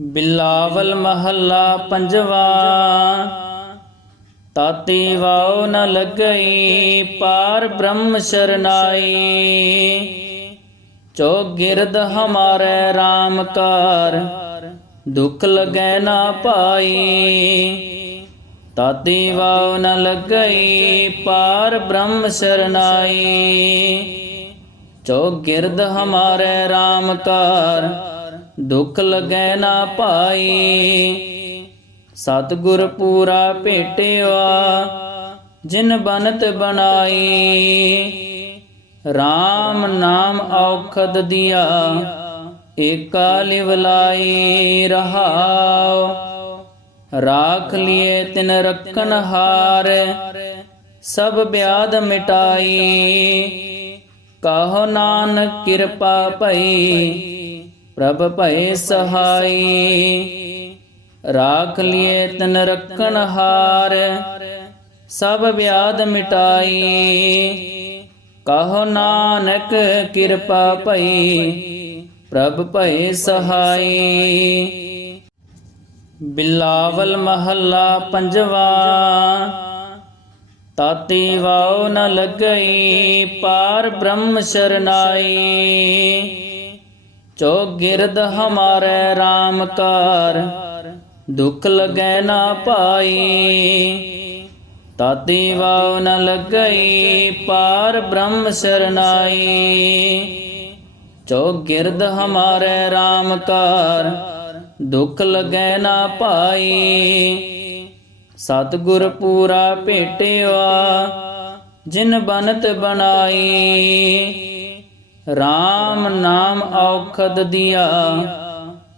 ਬਿਲਾਵਲ ਮਹੱਲਾ ਪੰਜਵਾ। ਤਾਤੀ ਵਾਉ ਨ ਲੱਗਈ, ਪਾਰ ਬ੍ਰਹਮ ਸਰਨਾਈ। ਚੋ ਗਿਰਦ ਹਮਾਰੇ RAM ਕਾਰ ਦੁਖ ਲਗੈ ਨਾ ਪਾਈ। ਤਾਤੀ ਵਾਉ ਨ ਲੱਗਈ, ਪਾਰ ਬ੍ਰਹਮ ਸਰਨਾਈ। ਚੋ ਗਿਰਦ ਹਮਾਰੇ RAM ਕਾਰ ਦੁਖ ਲਗੈ ਨਾ ਪਾਈ ਸਤਿਗੁਰ ਪੂਰਾ ਭੇਟਿਆ, ਜਿਨ ਬਨਤ ਬਣਾਈ। RAM ਨਾਮ ਔਖਦ ਦਿਆ, ਏਕਾ ਲਿਵ ਲਾਈ ਰਹਾਉ। ਰਾਖ ਲਿਏ ਤਿਨ ਰੱਖਨ ਹਾਰ, ਸਭ ਬਿਆਦ ਮਿਟਾਈ। ਕਹੋ ਨਾਨਕ ਕਿਰਪਾ ਭਈ ਪ੍ਰਭ ਭਏ ਸਹਾਈ, ਰਾਖ ਲਿਏ ਤਨ ਰੱਖਣ ਹਾਰ, ਸਭ ਵਿਆਦ ਮਿਟਾਈ। ਕਹੋ ਨਾਨਕ ਕਿਰਪਾ ਭਈ, ਪ੍ਰਭ ਭਏ ਸਹਾਈ। ਬਿਲਾਵਲ ਮਹੱਲਾ ਪੰਜਵਾ, ਤਾਤੀ ਵਾਉ ਨ ਲੱਗਈ ਪਾਰ ਬ੍ਰਹਮ ਸਰਨਾਈ। ਚੋ ਗਿਰਦ ਹਮਾਰੇ RAM ਕਾਰ ਦੁਖ ਲਗੈ ਨਾ ਪਾਈ। ਤਾਤੀ ਵਾਉ ਨ ਲੱਗਈ, ਪਾਰ ਬ੍ਰਹਮ ਸਰਨਾਈ। ਚੋ ਗਿਰਦ ਹਮਾਰੇ RAM ਕਾਰ ਦੁਖ ਲਗੈ ਨਾ ਪਾਈ। ਸਤਿਗੁਰ ਪੂਰਾ ਭੇਟਿਆ, ਜਿਨ ਬਨਤ ਬਣਾਈ। RAM ਨਾਮ ਔਖਦ ਦਿਆ,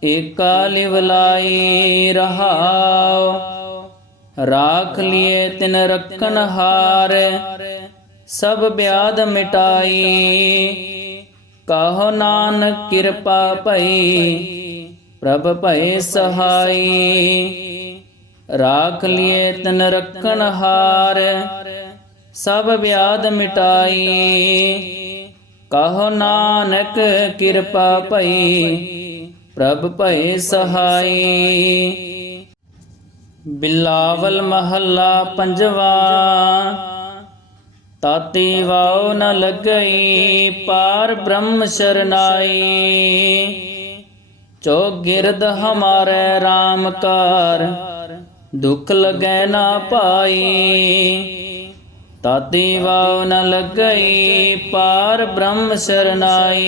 ਏਕਾ ਲਿਵ ਲਾਈ ਰਹਾਉ। ਰਾਖ ਲਿਏ ਤਿਨ ਰੱਖਨ ਹਾਰ, ਸਭ ਬਿਆਦ ਮਿਟਾਈ। ਕਹੋ ਨਾਨਕ ਕਿਰਪਾ ਭਈ, ਪ੍ਰਭ ਭਏ ਸਹਾਈ। ਰਾਖ ਲਿਏ ਤਨ ਰੱਖਣ ਹਾਰ, ਸਭ ਵਿਆਦ ਮਿਟਾਈ। ਕਹੋ ਨਾਨਕ ਕਿਰਪਾ ਭਈ, ਪ੍ਰਭ ਭਏ ਸਹਾਈ। ਬਿਲਾਵਲ ਮਹੱਲਾ ਪੰਜਵਾ, ਤਾਤੀ ਵਾਉ ਨ ਲੱਗਈ, ਪਾਰ ਬ੍ਰਹਮ ਸਰਨਾਈ। ਚੋ ਗਿਰਦ ਹਮਾਰੇ RAM ਕਾਰ, ਦੁਖ ਲਗੈ ਨਾ ਪਾਈ। ਤਾਤੀ ਵਾਉ ਨ ਲੱਗਈ, ਪਾਰ ਬ੍ਰਹਮ ਸਰਨਾਈ।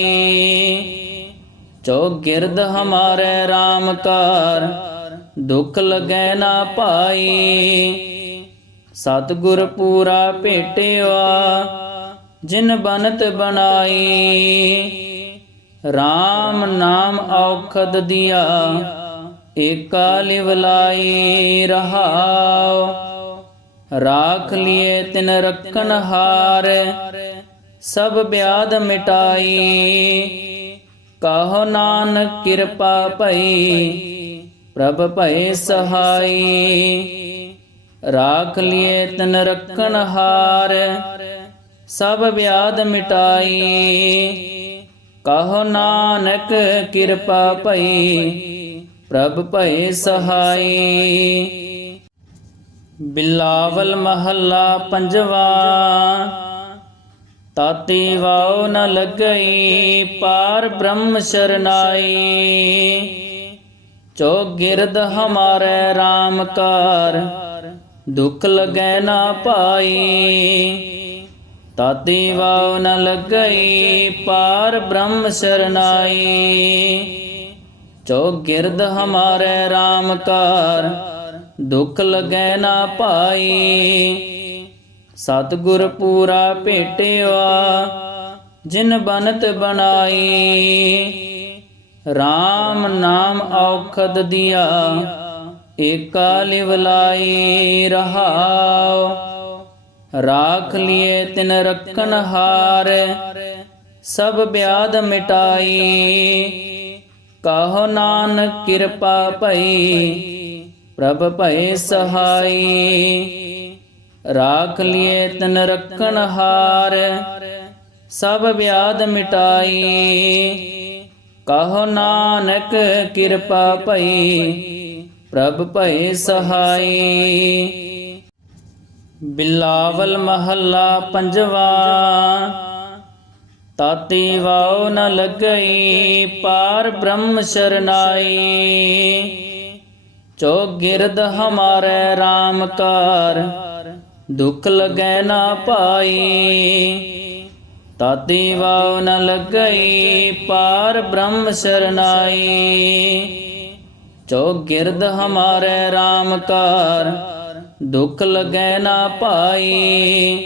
ਚੋ ਗਿਰਦ ਹਮਾਰੇ RAM ਕਾਰ ਦੁਖ ਲਗੈ ਨਾ ਪਾਈ ਸਤਿਗੁਰ ਪੂਰਾ ਭੇਟਿਆ, ਜਿਨ ਬਨਤ ਬਣਾਈ। RAM ਨਾਮ ਔਖਦ ਦਿਆ, ਏਕਾ ਲਿਵ ਲਾਈ ਰਹਾਉ। ਰਾਖ ਲਿਏ ਤਿਨ ਰੱਖਣ ਹਾਰ, ਸਭ ਬਿਆਦ ਮਿਟਾਈ। ਕਹੋ ਨਾਨਕ ਕਿਰਪਾ ਭਈ, ਪ੍ਰਭ ਭਏ ਸਹਾਈ। ਰਾਖ ਲਿਏ ਤਿਨ ਰੱਖਣ ਹਾਰ, ਸਭ ਵਿਆਦ ਮਿਟਾਈ। ਕਹੋ ਨਾਨਕ ਕਿਰਪਾ ਭਈ, ਪ੍ਰਭ ਭਏ ਸਹਾਈ। ਬਿਲਾਵਲ ਮਹੱਲਾ ਪੰਜਵਾ। ਤਾਤੀ ਵਾਉ ਨ ਲੱਗਈ, ਪਾਰ ਬ੍ਰਹਮ ਸਰਨਾਈ। ਚੋ ਗਿਰਦ ਹਮਾਰੇ RAM ਕਾਰ ਦੁਖ ਲਗੈ ਨਾ ਪਾਈ। ਤਾਤੀ ਵਾਉ ਨ ਲੱਗਈ, ਪਾਰ ਬ੍ਰਹਮ ਸਰਨਾਈ। ਚੋ ਗਿਰਦ ਹਮਾਰੇ RAM ਕਾਰ ਦੁੱਖ ਲਗੈ ਨਾ ਪਾਈ ਸਤਿਗੁਰ ਪੂਰਾ ਭੇਟਿਆ, ਜਿਨ ਬਨਤ ਬਣਾਈ। RAM ਨਾਮ ਔਖਦ ਦਿਆ, ਏਕਾ ਲਿਵ ਲਾਈ ਰਹਾਉ। ਰਾਖ ਲਿਏ ਤਿਨ ਰੱਖਨ ਹਾਰ, ਸਭ ਬਿਆਦ ਮਿਟਾਈ। ਕਹੋ ਨਾਨਕ ਕਿਰਪਾ ਭਈ ਪ੍ਰਭ ਭਏ ਸਹਾਈ। ਰਾਖ ਲਿਏ ਤਨ ਰੱਖਣ ਹਾਰ, ਸਭ ਵਿਆਦ ਮਿਟਾਈ। ਕਹੋ ਨਾਨਕ ਕਿਰਪਾ ਭਈ, ਪ੍ਰਭ ਭਏ ਸਹਾਈ। ਬਿਲਾਵਲ ਮਹੱਲਾ ਪੰਜਵਾ, ਤਾਤੀ ਵਾਉ ਨ ਲੱਗਈ, ਪਾਰ ਬ੍ਰਹਮ ਸਰਨਾਈ। ਚੋ ਗਿਰਦ ਹਮਾਰੇ RAM ਕਾਰ ਦੁਖ ਲਗੈ ਨਾ ਪਾਈ। ਤਾਤੀ ਵਾਉ ਨ ਲੱਗਈ, ਪਾਰ ਬ੍ਰਹਮ ਸਰਨਾਈ। ਚੋ ਗਿਰਦ ਹਮਾਰੇ RAM ਕਾਰ ਦੁਖ ਲਗੈ ਨਾ ਪਾਈ।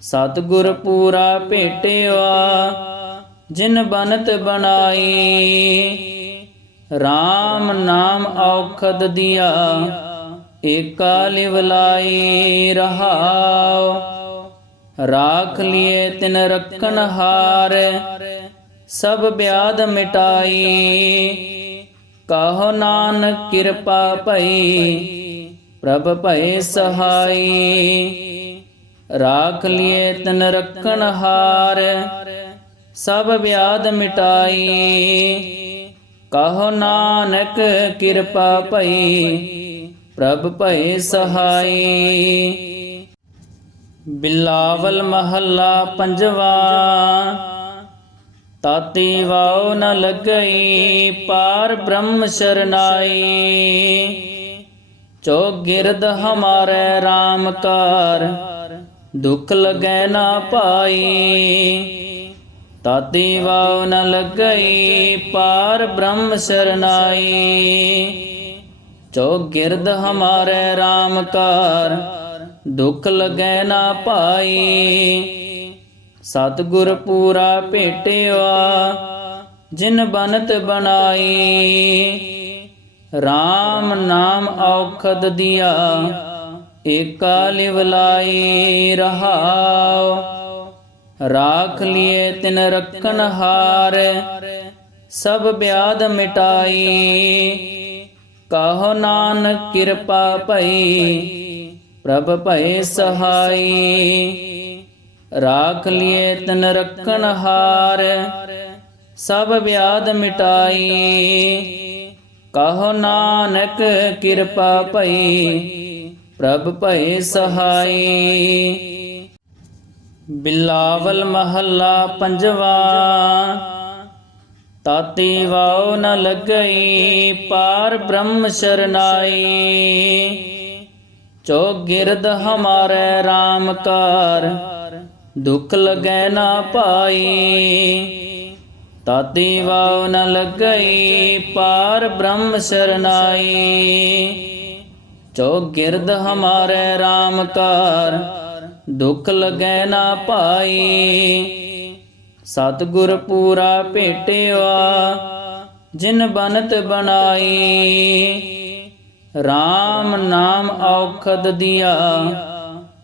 ਸਤਿਗੁਰ ਪੂਰਾ ਭੇਟਿਆ, ਜਿਨ ਬਨਤ ਬਣਾਈ। RAM ਨਾਮ ਔਖਦ ਦਿਆ, ਏਕਾ ਲਿਵਲਾਈ ਰਹਾਉ। ਰਾਖ ਲਿਏ ਤਿਨ ਰਖਨ ਹਾਰ, ਸਭ ਬਿਆਦ ਮਿਟਾਈ। ਕਹੋ ਨਾਨਕ ਕਿਰਪਾ ਭਈ, ਪ੍ਰਭ ਭਏ ਸਹਾਈ। ਰਾਖ ਲਿਏ ਤਿਨ ਰਖਣ ਹਾਰ, ਸਭ ਵਿਆਦ ਮਿਟਾਈ। ਕਹੋ ਨਾਨਕ ਕਿਰਪਾ ਭਈ, ਪ੍ਰਭ ਭਏ ਸਹਾਈ। ਬਿਲਾਵਲ ਮਹੱਲਾ ਪੰਜਵਾ, ਤਾਤੀ ਵਾਉ ਨ ਲੱਗਈ, ਪਾਰ ਬ੍ਰਹਮ ਸਰਨਾਈ। ਚੋ ਗਿਰਦ ਹਮਾਰੇ RAM ਕਾਰ ਦੁਖ ਲਗੈ ਨਾ ਪਾਈ। ਤਾਤੀ ਵਾਉ ਨ ਲੱਗਈ, ਪਾਰ ਬ੍ਰਹਮ ਸਰਨਾਈ। ਚੋ ਗਿਰਦ ਹਮਾਰੇ RAM ਕਾਰ ਦੁਖ ਲਗੈ ਨਾ ਪਾਈ ਸਤਿਗੁਰ ਪੂਰਾ ਭੇਟਿਆ, ਜਿਨ ਬਨਤ ਬਣਾਈ। RAM ਨਾਮ ਔਖਦ ਦਿਆ, ਏਕਾ ਲਿਵਲਾਈ ਰਹਾਉ। ਰਾਖ ਲਿਏ ਤਿਨ ਰਖਨ ਹਾਰ, ਸਭ ਬਿਆਦ ਮਿਟਾਈ। ਕਹੋ ਨਾਨਕ ਕਿਰਪਾ ਭਈ, ਪ੍ਰਭ ਭਏ ਸਹਾਈ। ਰਾਖ ਲਿਏ ਤਿਨ ਰਖਨ ਹਾਰ, ਸਭ ਵਿਆਦ ਮਿਟਾਈ। ਕਹੋ ਨਾਨਕ ਕਿਰਪਾ ਭਈ, ਪ੍ਰਭ ਭਏ ਸਹਾਈ। ਬਿਲਾਵਲ ਮਹੱਲਾ ਪੰਜਵਾ। ਤਾਤੀ ਵਾਉ ਨ ਲੱਗਈ, ਪਾਰ ਬ੍ਰਹਮ ਸਰਨਾਈ। ਚੋ ਗਿਰਦ ਹਮਾਰੇ RAM ਕਾਰ ਦੁਖ ਲਗੈ ਨਾ ਪਾਈ। ਤਾਤੀ ਵਾਉ ਨ ਲੱਗਈ, ਪਾਰ ਬ੍ਰਹਮ ਸਰਨਾਈ। ਚੋ ਗਿਰਦ ਹਮਾਰੇ RAM ਕਾਰ ਦੁਖ ਲਗੈ ਨਾ ਪਾਈ ਸਤਿਗੁਰ ਪੂਰਾ ਭੇਟਿਆ, ਜਿਨ ਬਨਤ ਬਣਾਈ। RAM ਨਾਮ ਔਖਦ ਦਿਆ,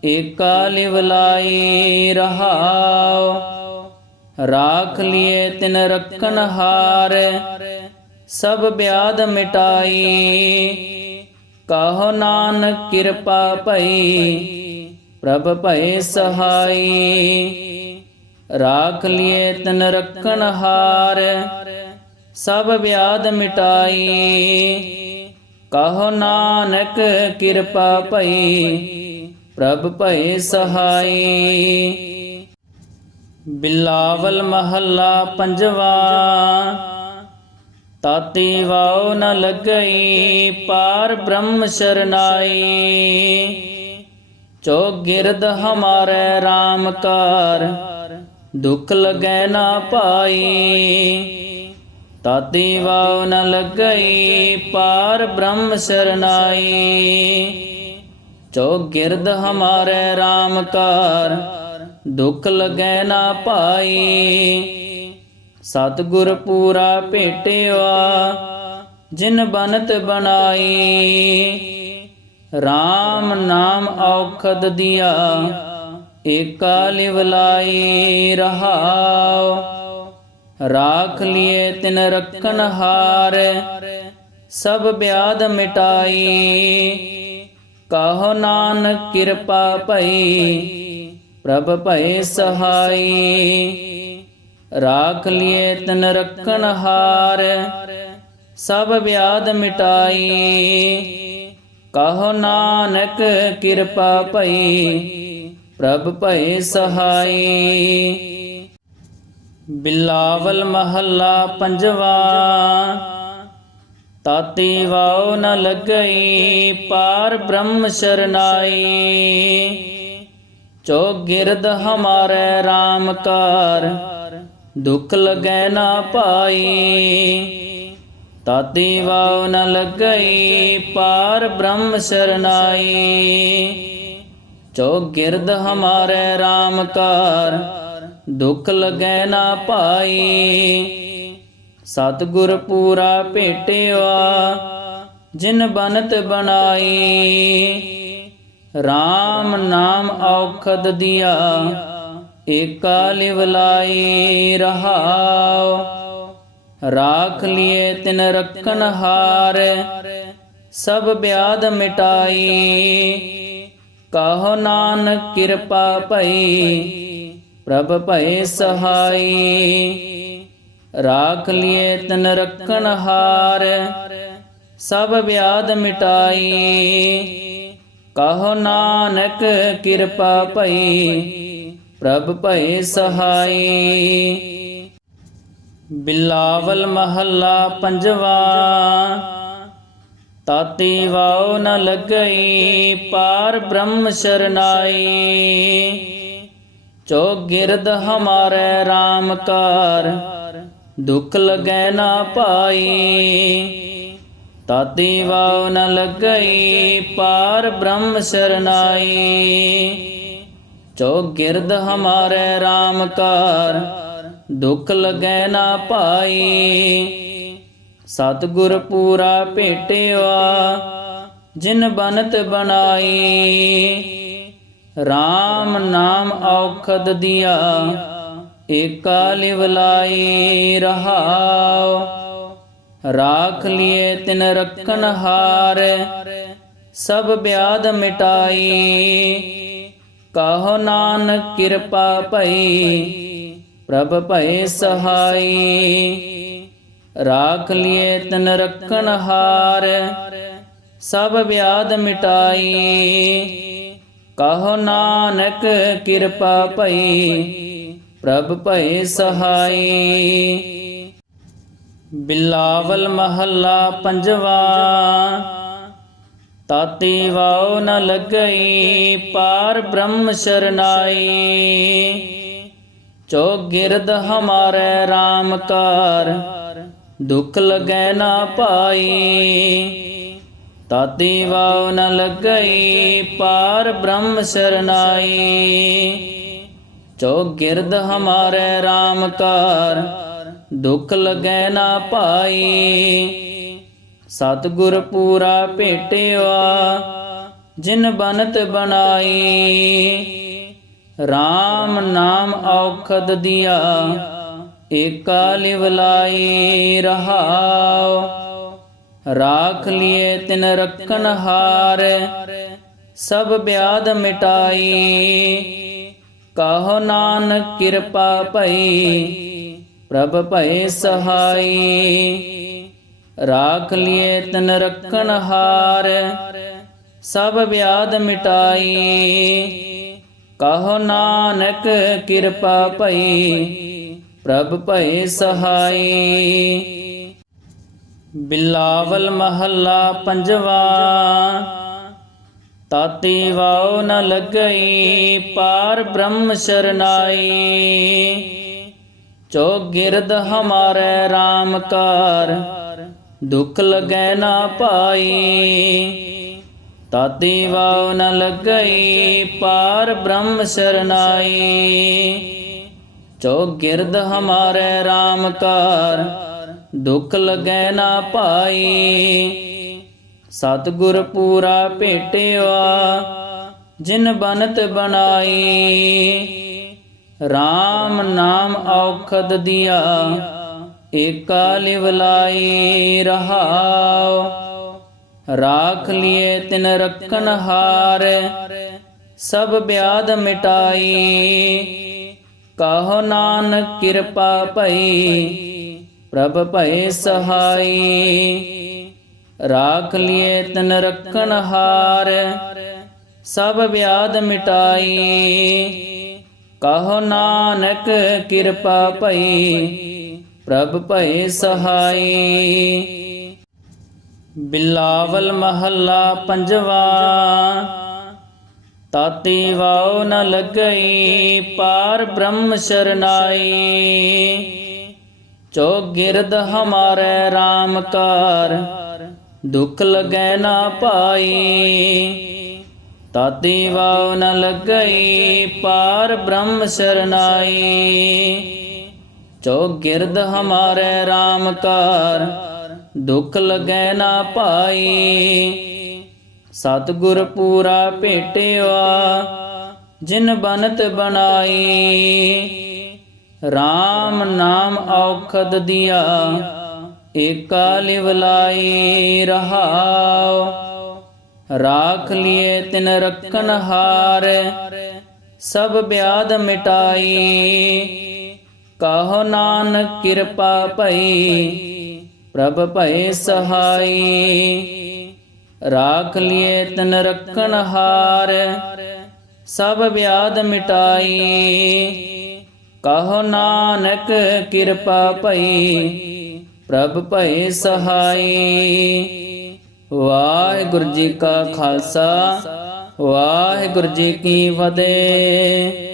ਏਕਾ ਲਿਵਲਾਈ ਰਹਾਉ। ਰਾਖ ਲਿਏ ਤਿਨ ਰਖਨ ਹਾਰ, ਸਭ ਬਿਆਦ ਮਿਟਾਈ। ਕਹੋ ਨਾਨਕ ਕਿਰਪਾ ਭਈ ਪ੍ਰਭ ਭਏ ਸਹਾਈ। ਰਾਖ ਲਿਏ ਤਨ ਰਖਨ ਹਾਰ, ਸਭ ਵਿਆਦ ਮਿਟਾਈ। ਕਹੋ ਨਾਨਕ ਕਿਰਪਾ ਭਈ, ਪ੍ਰਭ ਭਏ ਸਹਾਈ। ਬਿਲਾਵਲ ਮਹੱਲਾ ਪੰਜਵਾ, ਤਾਤੀ ਵਾਉ ਨ ਲੱਗਈ, ਪਾਰ ਬ੍ਰਹਮ ਸਰਨਾਈ। ਚੋ ਗਿਰਦ ਹਮਾਰੇ RAM ਕਾਰ। ਦੁਖ ਲਗੈ ਨਾ ਪਾਈ। ਤਾਤੀ ਵਾਉ ਨ ਲੱਗਈ, ਪਾਰ ਬ੍ਰਹਮ ਸਰਨਾਈ। ਚੋ ਗਿਰਦ ਹਮਾਰੇ RAM ਕਾਰ। ਦੁਖ ਲਗੈ ਨਾ ਪਾਈ। ਸਤਿਗੁਰ ਪੂਰਾ ਭੇਟਿਆ, ਜਿਨ ਬਨਤ ਬਣਾਈ। RAM ਨਾਮ ਔਖਦ ਦਿਆ, ਏਕਾ ਲਿਵਲਾਈ ਰਹਾਉ। ਰਾਖ ਲਿਏ ਤਿਨ ਰਖਨ ਹਾਰ, ਸਭ ਬਿਆਦ ਮਿਟਾਈ। ਕਹੋ ਨਾਨਕ ਕਿਰਪਾ ਭਈ, ਪ੍ਰਭ ਭਏ ਸਹਾਈ। ਰਾਖ ਲਿਏ ਤਨ ਰਖਣ ਹਾਰ, ਸਭ ਵਿਆਦ ਮਿਟਾਈ। ਕਹੋ ਨਾਨਕ ਕਿਰਪਾ ਭਈ, ਪ੍ਰਭ ਭਏ ਸਹਾਈ। ਬਿਲਾਵਲ ਮਹੱਲਾ ਪੰਜਵਾ, ਤਾਤੀ ਵਾਉ ਨ ਲੱਗਈ, ਪਾਰ ਬ੍ਰਹਮ ਸਰਨਾਈ। ਚੋ ਗਿਰਦ ਹਮਾਰੇ RAM ਕਾਰ, ਦੁਖ ਲਗੈ ਨਾ ਪਾਈ। ਤਾਤੀ ਵਾਉ ਨ ਲੱਗਈ, ਪਾਰ ਬ੍ਰਹਮ ਸਰਨਾਈ। ਚੋ ਗਿਰਦ ਹਮਾਰੇ RAM ਕਾਰ ਦੁਖ ਲਗੈ ਨਾ ਪਾਈ ਸਤਿਗੁਰ ਪੂਰਾ ਭੇਟਿਆ, ਜਿਨ ਬਨਤ ਬਣਾਈ। RAM ਨਾਮ ਔਖਦ ਦਿਆ, ਏਕਾ ਲਿਵਲਾਈ ਰਹਾਉ। ਰਾਖ ਲਿਏ ਤਿਨ ਰਖਨ ਹਾਰ, ਸਭ ਬਿਆਦ ਮਿਟਾਈ। ਕਹੋ ਨਾਨਕ ਕਿਰਪਾ ਭਈ, ਪ੍ਰਭ ਭਏ ਸਹਾਈ। ਰਾਖ ਲਿਏ ਤਿਨ ਰਖਣ ਹਾਰ, ਸਭ ਵਿਆਦ ਮਿਟਾਈ। ਕਹੋ ਨਾਨਕ ਕਿਰਪਾ ਭਈ, ਪ੍ਰਭ ਭਏ ਸਹਾਈ। ਬਿਲਾਵਲ ਮਹੱਲਾ ਪੰਜਵਾ। ਤਾਤੀ ਵਾਉ ਨ ਲੱਗਈ, ਪਾਰ ਬ੍ਰਹਮ ਸਰਨਾਈ। ਚੋ ਗਿਰਦ ਹਮਾਰੇ RAM ਕਾਰ ਦੁਖ ਲਗੈ ਨਾ ਪਾਈ। ਤਾਤੀ ਵਾਉ ਨ ਲੱਗਈ, ਪਾਰ ਬ੍ਰਹਮ ਸਰਨਾਈ। ਚੋ ਗਿਰਦ ਹਮਾਰੇ RAM ਕਾਰ ਦੁਖ ਲਗੈ ਨਾ ਪਾਈ ਸਤਿਗੁਰ ਪੂਰਾ ਭੇਟਿਆ, ਜਿਨ ਬਨਤ ਬਣਾਈ। RAM ਨਾਮ ਔਖਦ ਦਿਆ, ਏਕਾ ਲਿਵਲਾਈ ਰਹਾਉ। ਰਾਖ ਲਿਏ ਤਿਨ ਰਖਨ ਹਾਰ, ਸਭ ਬਿਆਦ ਮਿਟਾਈ। ਕਹੋ ਨਾਨਕ ਕਿਰਪਾ ਭਈ ਪ੍ਰਭ ਭਏ ਸਹਾਈ। ਰਾਖ ਲਿਏ ਤਨ ਰਖਣ ਹਾਰ, ਸਭ ਵਿਆਦ ਮਿਟਾਈ। ਕਹੋ ਨਾਨਕ ਕਿਰਪਾ ਭਈ, ਪ੍ਰਭ ਭਏ ਸਹਾਈ। ਬਿਲਾਵਲ ਮਹੱਲਾ ਪੰਜਵਾ, ਤਾਤੀ ਵਾਉ ਨ ਲੱਗਈ, ਪਾਰ ਬ੍ਰਹਮ ਸਰਨਾਈ। ਚੋ ਗਿਰਦ ਹਮਾਰੇ RAM ਕਾਰ ਦੁਖ ਲਗੈ ਨਾ ਪਾਈ। ਤਾਤੀ ਵਾਉ ਨ ਲੱਗਈ, ਪਾਰ ਬ੍ਰਹਮ ਸਰਨਾਈ। ਚੋ ਗਿਰਦ ਹਮਾਰੇ RAM ਕਾਰ ਦੁਖ ਲਗੈ ਨਾ ਪਾਈ। ਸਤਿਗੁਰ ਪੂਰਾ ਭੇਟਿਆ, ਜਿਨ ਬਨਤ ਬਣਾਈ। RAM ਨਾਮ ਔਖਦ ਦਿਆ, ਏਕਾ ਲਿਵਲਾਈ ਰਹਾਉ। ਰਾਖ ਲਿਏ ਤਿਨ ਰਖਣ ਹਾਰ, ਸਭ ਬਿਆਦ ਮਿਟਾਈ। ਕਹੋ ਨਾਨਕ ਕਿਰਪਾ ਭਈ, ਪ੍ਰਭ ਭਏ ਸਹਾਈ। ਰਾਖ ਲਿਏ ਤਨ ਰਖਣ ਹਾਰ, ਸਭ ਵਿਆਦ ਮਿਟਾਈ। ਕਹੋ ਨਾਨਕ ਕਿਰਪਾ ਭਈ, ਪ੍ਰਭ ਭਏ ਸਹਾਈ। ਬਿਲਾਵਲ ਮਹੱਲਾ ਪੰਜਵਾ, ਤਾਤੀ ਵਾਉ ਨ ਲੱਗਈ, ਪਾਰ ਬ੍ਰਹਮ ਸਰਨਾਈ। ਚੋ ਗਿਰਦ ਹਮਾਰੇ RAM ਕਾਰ, ਦੁਖ ਲਗੈ ਨਾ ਪਾਈ। ਤਾਤੀ ਵਾਉ ਨ ਲੱਗਈ, ਪਾਰ ਬ੍ਰਹਮ ਸਰਨਾਈ। ਚੋ ਗਿਰਦ ਹਮਾਰੇ RAM ਕਾਰ ਦੁਖ ਲਗੈ ਨਾ ਪਾਈ ਸਤਿਗੁਰ ਪੂਰਾ ਭੇਟਿਆ, ਜਿਨ ਬਨਤ ਬਣਾਈ। RAM ਨਾਮ ਔਖਦ ਦਿਆ, ਏਕਾ ਲਿਵਲਾਈ ਰਹਾਉ। ਰਾਖ ਲਿਏ ਤਿਨ ਰਖਨ ਹਾਰ, ਸਭ ਬਿਆਦ ਮਿਟਾਈ। ਕਹੋ ਨਾਨਕ ਕਿਰਪਾ ਭਈ, ਪ੍ਰਭ ਭਏ ਸਹਾਈ। ਰਾਖ ਲਿਏ ਤਿਨ ਰਖਣ ਹਾਰ, ਸਭ ਵਿਆਦ ਮਿਟਾਈ। ਕਹੋ ਨਾਨਕ ਕਿਰਪਾ ਭਈ, ਪ੍ਰਭ ਭਏ ਸਹਾਈ। ਬਿਲਾਵਲ ਮਹੱਲਾ ਪੰਜਵਾ। ਤਾਤੀ ਵਾਉ ਨ ਲੱਗਈ, ਪਾਰ ਬ੍ਰਹਮ ਸਰਨਾਈ। ਚੋ ਗਿਰਦ ਹਮਾਰੇ RAM ਕਾਰ ਦੁਖ ਲਗੈ ਨਾ ਪਾਈ। ਤਾਤੀ ਵਾਉ ਨ ਲੱਗਈ, ਪਾਰ ਬ੍ਰਹਮ ਸਰਨਾਈ। ਚੋ ਗਿਰਦ ਹਮਾਰੇ RAM ਕਾਰ ਦੁਖ ਲਗੈ ਨਾ ਪਾਈ ਸਤਿਗੁਰ ਪੂਰਾ ਭੇਟਿਆ, ਜਿਨ ਬਨਤ ਬਣਾਈ। RAM ਨਾਮ ਔਖਦ ਦਿਆ, ਏਕਾ ਲਿਵਲਾਈ ਰਹਾਉ। ਰਾਖ ਲਿਏ ਤਿਨ ਰਖਨ ਹਾਰ, ਸਭ ਬਿਆਦ ਮਿਟਾਈ। ਕਹੋ ਨਾਨਕ ਕਿਰਪਾ ਭਈ ਪ੍ਰਭ ਭਏ ਸਹਾਈ, ਰਾਖ ਲਿਏ ਤਨ ਰਖਣ ਹਾਰ, ਸਭ ਵਿਆਦ ਮਿਟਾਈ। ਕਹੋ ਨਾਨਕ ਕਿਰਪਾ ਭਈ, ਪ੍ਰਭ ਭਏ ਸਹਾਈ। ਵਾਹਿਗੁਰੂ ਜੀ ਕਾ ਖਾਲਸਾ, ਵਾਹਿਗੁਰੂ ਜੀ ਕੀ ਫਤਿਹ।